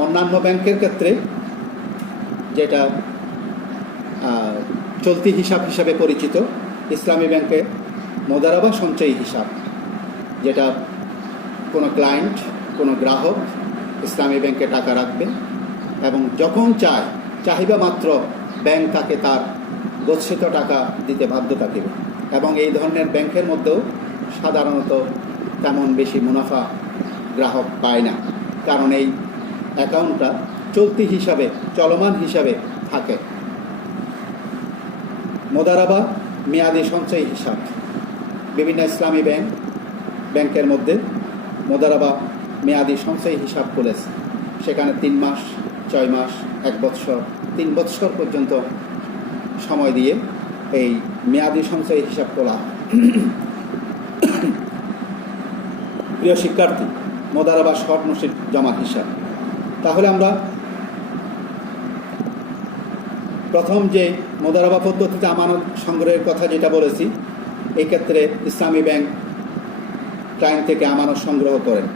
অন্যান্য ব্যাংকের ক্ষেত্রে যেটা চলতি হিসাব হিসাবে পরিচিত, ইসলামী ব্যাংকে মোদারাবা সঞ্চয়ী হিসাব, যেটা কোনো ক্লায়েন্ট, কোনো গ্রাহক ইসলামী ব্যাংকে টাকা রাখবে এবং যখন চাহিদা মাত্র ব্যাংক তাকে তার গচ্ছিত টাকা দিতে বাধ্য থাকিবে। এবং এই ধরনের ব্যাংকের মধ্যেও সাধারণত তেমন বেশি মুনাফা গ্রাহক পায় না, কারণ এই অ্যাকাউন্টটা চলতি হিসাবে, চলমান হিসাবে থাকে। মোদারাবা মেয়াদি সঞ্চয়ী হিসাব, বিভিন্ন ইসলামী ব্যাংকের মধ্যে মোদারাবা মেয়াদি সঞ্চয়ী হিসাব খুলেছে, সেখানে 3 মাস, 6 মাস, 1 বৎসর, 3 বৎসর পর্যন্ত সময় দিয়ে এই মেয়াদি সঞ্চয়ী হিসাব খোলা। প্রিয় শিক্ষার্থী, মোদারাবা শর্ট নোটিশ জমা হিসাব। তাহলে আমরা প্রথম যে মোদারাবা পদ্ধতিতে আমানত সংগ্রহের কথা যেটা বলেছি, এই ক্ষেত্রে ইসলামী ব্যাংক ক্লায়েন্ট থেকে আমানত সংগ্রহ করেন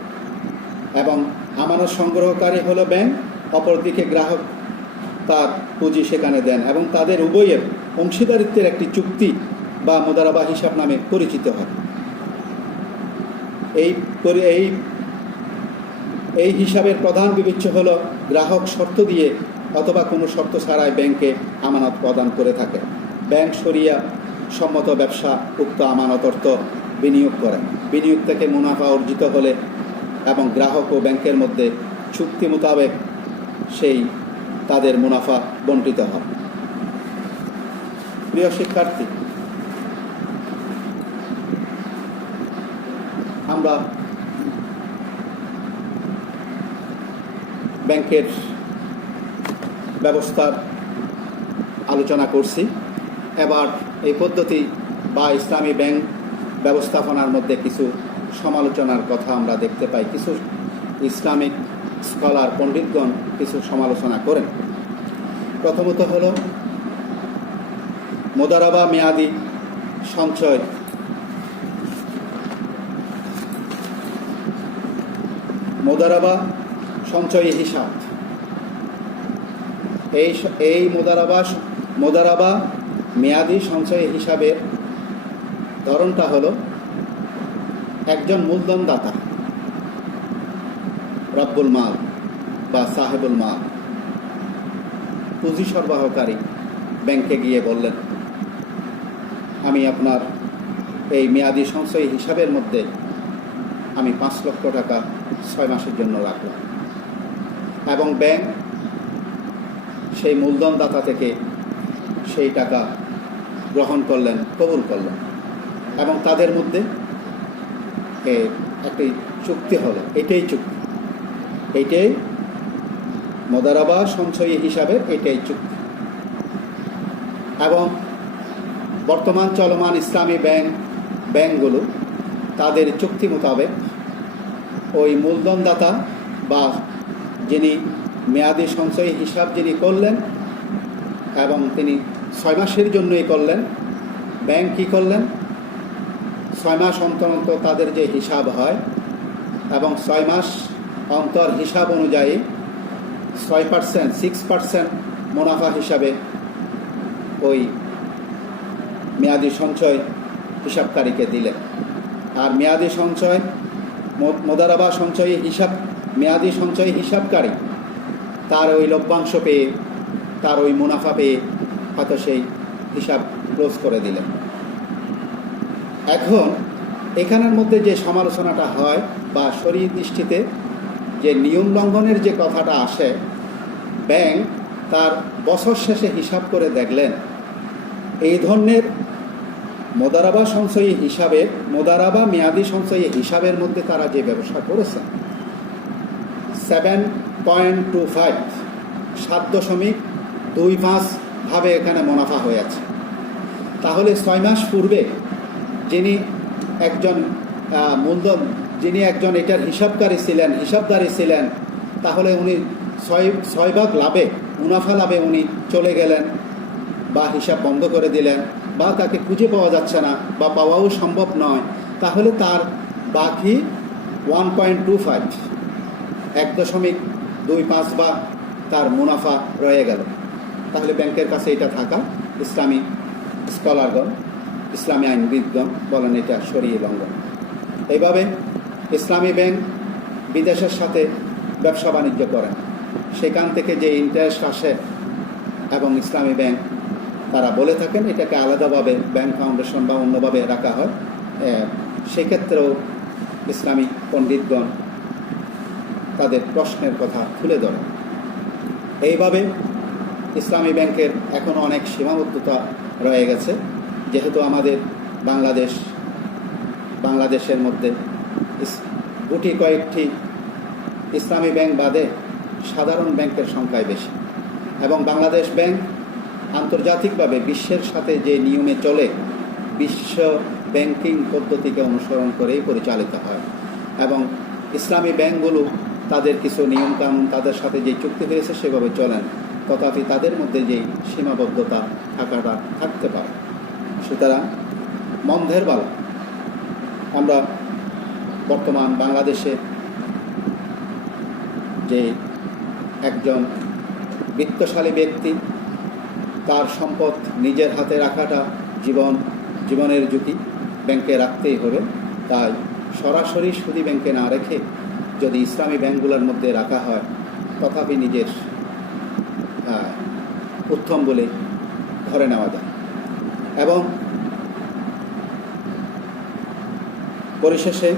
এবং আমানত সংগ্রহকারী হলো ব্যাংক, অপরদিকে গ্রাহক তার পুঁজি সেখানে দেন এবং তাদের উভয়ের অংশীদারিত্বের একটি চুক্তি বা মোদারাবা হিসাব নামে পরিচিত হয়। এই হিসাবের প্রধান বিবেচ্য হল গ্রাহক শর্ত দিয়ে অথবা কোনো শর্ত ছাড়াই ব্যাংকে আমানত প্রদান করে থাকে। ব্যাংক শরিয়া সম্মত ব্যবসা উক্ত আমানত অর্থ বিনিয়োগ করে। বিনিয়োগ থেকে মুনাফা অর্জিত হলে এবং গ্রাহক ও ব্যাংকের মধ্যে চুক্তি মোতাবেক সেই তাদের মুনাফা বণ্টিত হয়। প্রিয় শিক্ষার্থী, আমরা ব্যাংকের ব্যবস্থার আলোচনা করছি। এবার এই পদ্ধতি বা ইসলামী ব্যাংক ব্যবস্থাপনার মধ্যে কিছু সমালোচনার কথা আমরা দেখতে পাই। কিছু ইসলামিক স্কলার, পণ্ডিতগণ কিছু সমালোচনা করেন। প্রথমত হলো মোদারাবা মেয়াদি সঞ্চয় মোদারাবা সঞ্চয়ী হিসাব। এই মোদারাবা মেয়াদি সঞ্চয়ী হিসাবের ধরনটা হলো একজন মূলধনদাতা, রব্বুল মাল বা সাহেবুল মাল, পুঁজি সরবরাহকারী ব্যাংকে গিয়ে বললেন, আমি আপনার এই মেয়াদি সঞ্চয়ী হিসাবের মধ্যে আমি 5 লক্ষ টাকা 6 মাসের জন্য রাখলাম এবং ব্যাংক সেই মূলধনদাতা থেকে সেই টাকা গ্রহণ করলেন, কবুল করলেন এবং তাদের মধ্যে একটি চুক্তি হলো। এটাই চুক্তি, এইটাই মোদারাবা সঞ্চয়ী হিসাবে, এটাই চুক্তি। এবং বর্তমান চলমান ইসলামী ব্যাংকগুলো তাদের চুক্তি মোতাবেক ওই মূলধনদাতা বা যিনি মেয়াদি সঞ্চয়ী হিসাব যিনি করলেন এবং তিনি 6 মাসের জন্যই করলেন, ব্যাংক কী করলেন, 6 মাস অন্তর অন্তর তাদের যে হিসাব হয় এবং 6 মাস অন্তর হিসাব অনুযায়ী 6% মুনাফা হিসাবে ওই মেয়াদি সঞ্চয় হিসাবকারীকে দিলেন। আর মেয়াদি সঞ্চয় মোদারাবা সঞ্চয়ী হিসাব, মেয়াদি সঞ্চয়ী হিসাবকারী তার ওই লভ্যাংশ পেয়ে, তার ওই মুনাফা পেয়ে হয়তো সেই হিসাব ক্লোজ করে দিলেন। এখন এখানের মধ্যে যে সমালোচনাটা হয় বা শরীর দৃষ্টিতে যে নিয়ম লঙ্ঘনের যে কথাটা আসে, ব্যাংক তার বছর শেষে হিসাব করে দেখলেন এই ধরনের মোদারাবা সঞ্চয়ী হিসাবের, মোদারাবা মেয়াদি সঞ্চয়ী হিসাবের মধ্যে তারা যে ব্যবসা করেছেন 7.25 7.25 এখানে মুনাফা হয়েছে। তাহলে 6 মাস পূর্বে যিনি একজন মূলধন যিনি একজন এটার হিসাবদারি ছিলেন, তাহলে উনি 6 ভাগ লাভে মুনাফা লাভে উনি চলে গেলেন বা হিসাব বন্ধ করে দিলেন বা তাকে খুঁজে পাওয়া যাচ্ছে না বা পাওয়াও সম্ভব নয়, তাহলে তার বাকি 1.25 1.25 ভাগ তার মুনাফা রয়ে গেল। তাহলে ব্যাংকের কাছে এটা থাকা ইসলামী স্কলারগণ, ইসলামী আইনবিদগণ বলেন এটা শরীয়ত লঙ্ঘন। এইভাবে ইসলামী ব্যাংক বিদেশের সাথে ব্যবসা বাণিজ্য করেন, সেখান থেকে যে ইন্টারেস্ট আসে এবং ইসলামী ব্যাংক তারা বলে থাকেন এটাকে আলাদাভাবে ব্যাংক ফাউন্ডেশন বা অন্যভাবে রাখা হয়, সেক্ষেত্রেও ইসলামী পণ্ডিতগণ তাদের প্রশ্নের কথা তুলে ধরেন। এইভাবে ইসলামী ব্যাংকের এখনও অনেক সীমাবদ্ধতা রয়ে গেছে, যেহেতু আমাদের বাংলাদেশের মধ্যে গুটি কয়েকটি ইসলামী ব্যাংক বাদে সাধারণ ব্যাংকের সংখ্যাই বেশি, এবং বাংলাদেশ ব্যাংক আন্তর্জাতিকভাবে বিশ্বের সাথে যে নিয়মে চলে বিশ্ব ব্যাংকিং পদ্ধতিকে অনুসরণ করেই পরিচালিত হয়, এবং ইসলামী ব্যাংকগুলো তাদের কিছু নিয়মকানুন তাদের সাথে যে চুক্তি হয়েছে সেভাবে চলেন, তথাপি তাদের মধ্যে যেই সীমাবদ্ধতা থাকাটা থাকতে পারে। সুতরাং মন্দের বেলা আমরা বর্তমান বাংলাদেশে যে একজন বিত্তশালী ব্যক্তি তার সম্পদ নিজের হাতে রাখাটা জীবনের ঝুঁকি, ব্যাংকে রাখতেই হবে। তাই সরাসরি সুদী ব্যাংকে না রেখে যদি ইসলামী ব্যাংকগুলোর মধ্যে রাখা হয় তথাপি নিজের উত্তম বলে ধরে নেওয়া যায়। এবং পরিশেষে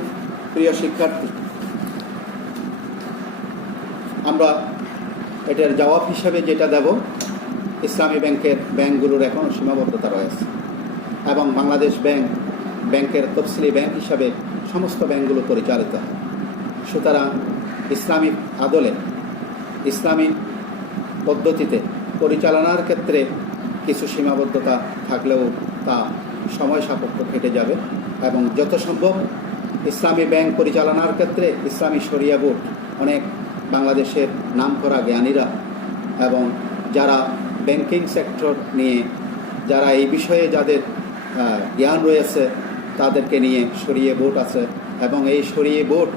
প্রিয় শিক্ষার্থী, আমরা এটার জবাব হিসাবে যেটা দেব, ইসলামী ব্যাংকগুলোর এখনও সীমাবদ্ধতা রয়েছে, এবং বাংলাদেশ ব্যাংকের তফসিলি ব্যাংক হিসাবে সমস্ত ব্যাংকগুলো পরিচালিত হয়। সুতরাং ইসলামী আদলে ইসলামী পদ্ধতিতে পরিচালনার ক্ষেত্রে কিছু সীমাবদ্ধতা থাকলেও তা সময় সাপেক্ষ কেটে যাবে, এবং যত সম্ভব ইসলামী ব্যাংক পরিচালনার ক্ষেত্রে ইসলামী শরিয়া বোর্ড অনেক বাংলাদেশের নামকরা জ্ঞানীরা এবং যারা ব্যাংকিং সেক্টর নিয়ে যারা এই বিষয়ে যাদের জ্ঞান রয়েছে তাদেরকে নিয়ে শরিয়া বোর্ড আছে, এবং এই শরিয়া বোর্ড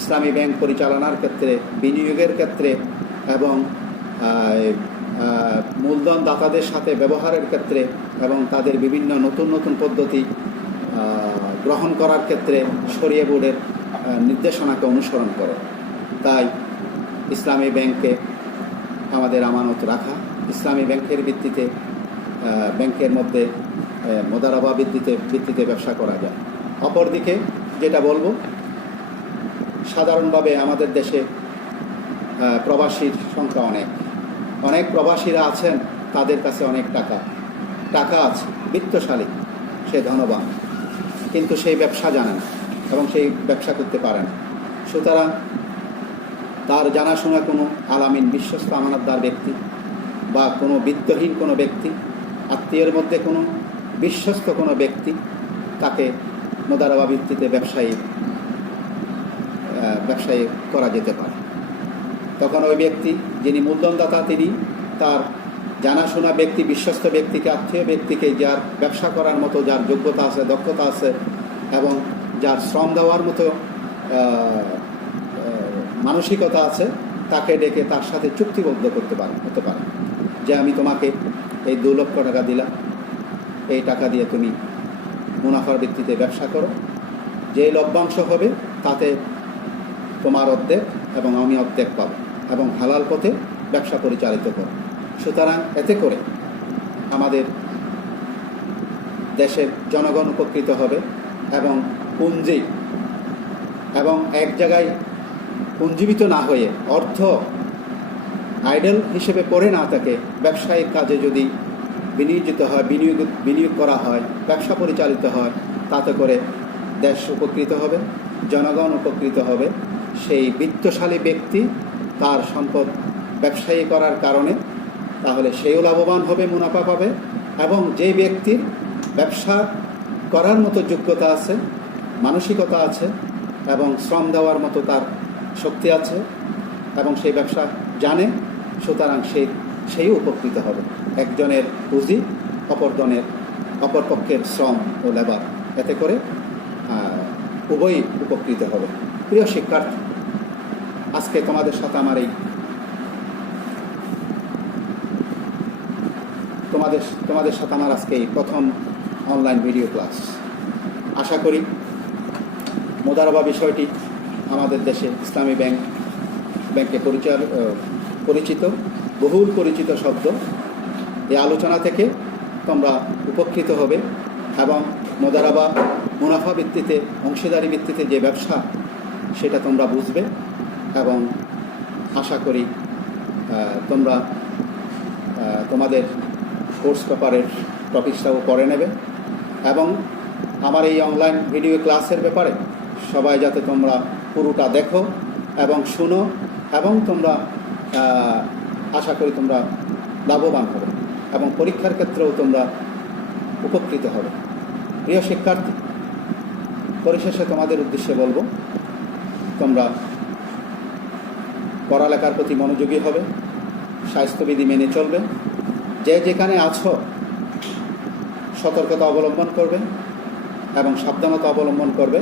ইসলামী ব্যাংক পরিচালনার ক্ষেত্রে, বিনিয়োগের ক্ষেত্রে এবং মূলধন দাতাদের সাথে ব্যবহারের ক্ষেত্রে এবং তাদের বিভিন্ন নতুন পদ্ধতি গ্রহণ করার ক্ষেত্রে শরিয়া বোর্ডের নির্দেশনাকে অনুসরণ করে। তাই ইসলামী ব্যাংকে আমাদের আমানত রাখা, ইসলামী ব্যাংকের ভিত্তিতে ব্যাংকের মধ্যে মোদারাবা ভিত্তিতে ব্যবসা করা যায়। অপরদিকে যেটা বলবো, সাধারণভাবে আমাদের দেশে প্রবাসীর সংখ্যা অনেক প্রবাসীরা আছেন, তাদের কাছে অনেক টাকা আছে, বিত্তশালী, সে ধনবান, কিন্তু সেই ব্যবসা জানে না এবং সেই ব্যবসা করতে পারে না। সুতরাং তার জানাশোনা কোনো আলামিন বিশ্বস্ত আমানতদার ব্যক্তি বা কোনো বিত্তহীন কোনো ব্যক্তি, আত্মীয়ের মধ্যে কোনো বিশ্বস্ত কোনো ব্যক্তি তাকে মোদারাবা ভিত্তিতে ব্যবসায়ী করা যেতে পারে। তখন ওই ব্যক্তি যিনি মূলধনদাতা, তিনি তার জানাশোনা ব্যক্তি, বিশ্বস্ত ব্যক্তিকে, আত্মীয় ব্যক্তিকে, যার ব্যবসা করার মতো যার যোগ্যতা আছে, দক্ষতা আছে এবং যার শ্রম দেওয়ার মতো মানসিকতা আছে, তাকে ডেকে তার সাথে চুক্তিবদ্ধ হতে পারে যে আমি তোমাকে এই 2 লক্ষ টাকা দিলাম, এই টাকা দিয়ে তুমি মুনাফার ভিত্তিতে ব্যবসা করো, যে লভ্যাংশ হবে তাতে তোমার অর্ধেক এবং আমি অর্ধেক পাবো, এবং হালাল পথে ব্যবসা পরিচালিত করো। সুতরাং এতে করে আমাদের দেশের জনগণ উপকৃত হবে এবং পুঁজি এবং এক জায়গায় পুঞ্জীবিত না হয়ে অর্থ আইডল হিসেবে পড়ে না থাকে, ব্যবসায়িক কাজে যদি বিনিয়োজিত হয়, বিনিয়োগ করা হয়, ব্যবসা পরিচালিত হয়, তাতে করে দেশ উপকৃত হবে, জনগণ উপকৃত হবে সেই বিত্তশালী ব্যক্তি তার সম্পদ ব্যবসায়ী করার কারণে, তাহলে সেও লাভবান হবে, মুনাফা পাবে। এবং যে ব্যক্তির ব্যবসা করার মতো যোগ্যতা আছে, মানসিকতা আছে এবং শ্রম দেওয়ার মতো তার শক্তি আছে এবং সেই ব্যবসা জানে, সুতরাং সেই উপকৃত হবে। একজনের পুঁজি অপর পক্ষের শ্রম ও লেবার, এতে করে উভয়ই উপকৃত হবে। প্রিয় শিক্ষার্থী, আজকে তোমাদের সাথে আমার আজকে এই প্রথম অনলাইন ভিডিও ক্লাস। আশা করি মুদারাবা বিষয়টি আমাদের দেশে ইসলামী ব্যাংকে পরিচিত, বহুল পরিচিত শব্দ। এই আলোচনা থেকে তোমরা উপকৃত হবে এবং মুদারাবা মুনাফা ভিত্তিতে, অংশীদারি ভিত্তিতে যে ব্যবসা, সেটা তোমরা বুঝবে এবং আশা করি তোমরা তোমাদের কোর্স পেপারের টপিকসটাও পড়ে নেবে। এবং আমার এই অনলাইন ভিডিও ক্লাসের ব্যাপারে সবাই যাতে তোমরা পুরোটা দেখো এবং শুনো, এবং তোমরা আশা করি তোমরা লাভবান হবে এবং পরীক্ষার ক্ষেত্রেও তোমরা উপকৃত হবে। প্রিয় শিক্ষার্থী, পরিশেষে তোমাদের উদ্দেশ্যে বলবো, তোমরা পড়ালেখার প্রতি মনোযোগী হবে, স্বাস্থ্যবিধি মেনে চলবে, যে যেখানে আছো সতর্কতা অবলম্বন করবে এবং সাবধানতা অবলম্বন করবে।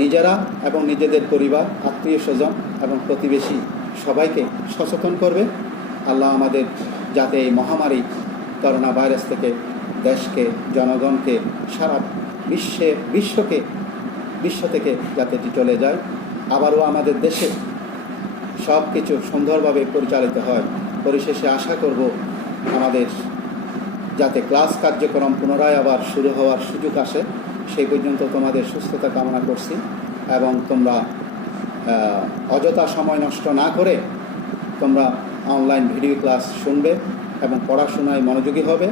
নিজেরা এবং নিজেদের পরিবার, আত্মীয় স্বজন এবং প্রতিবেশী সবাইকে সচেতন করবে। আল্লাহ আমাদের যাতে এই মহামারী করোনা ভাইরাস থেকে দেশকে, জনগণকে, সারা বিশ্ব থেকে যাতে এটি চলে যায়, আবারও আমাদের দেশে সব কিছু সুন্দরভাবে পরিচালিত হয়। পরিশেষে আশা করব আমাদের যাতে ক্লাস কার্যক্রম পুনরায় আবার শুরু হওয়ার সুযোগ আসে, সেই পর্যন্ত তোমাদের সুস্থতা কামনা করছি। এবং তোমরা অযথা সময় নষ্ট না করে তোমরা অনলাইন ভিডিও ক্লাস শুনবে এবং পড়াশোনায় মনোযোগী হবে।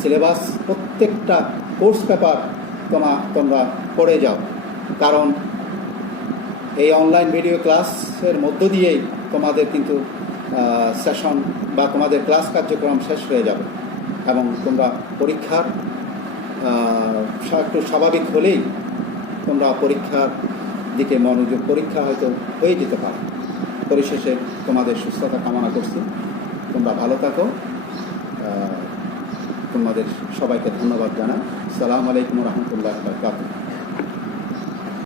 সিলেবাস, প্রত্যেকটা কোর্স পেপার তোমরা পড়ে যাও, কারণ এই অনলাইন ভিডিও ক্লাসের মধ্য দিয়েই তোমাদের কিন্তু সেশন বা তোমাদের ক্লাস কার্যক্রম শেষ হয়ে যাবে এবং তোমরা পরীক্ষার একটু স্বাভাবিক হলেই তোমরা পরীক্ষার দিকে মনোযোগ, পরীক্ষা হয়তো হয়ে যেতে পারে। পরিশেষে তোমাদের সুস্থতা কামনা করছি। তোমরা ভালো থাকো। তোমাদের সবাইকে ধন্যবাদ জানাই। আসসালামু আলাইকুম ওয়া রাহমাতুল্লাহি ওয়া বারাকাতুহু।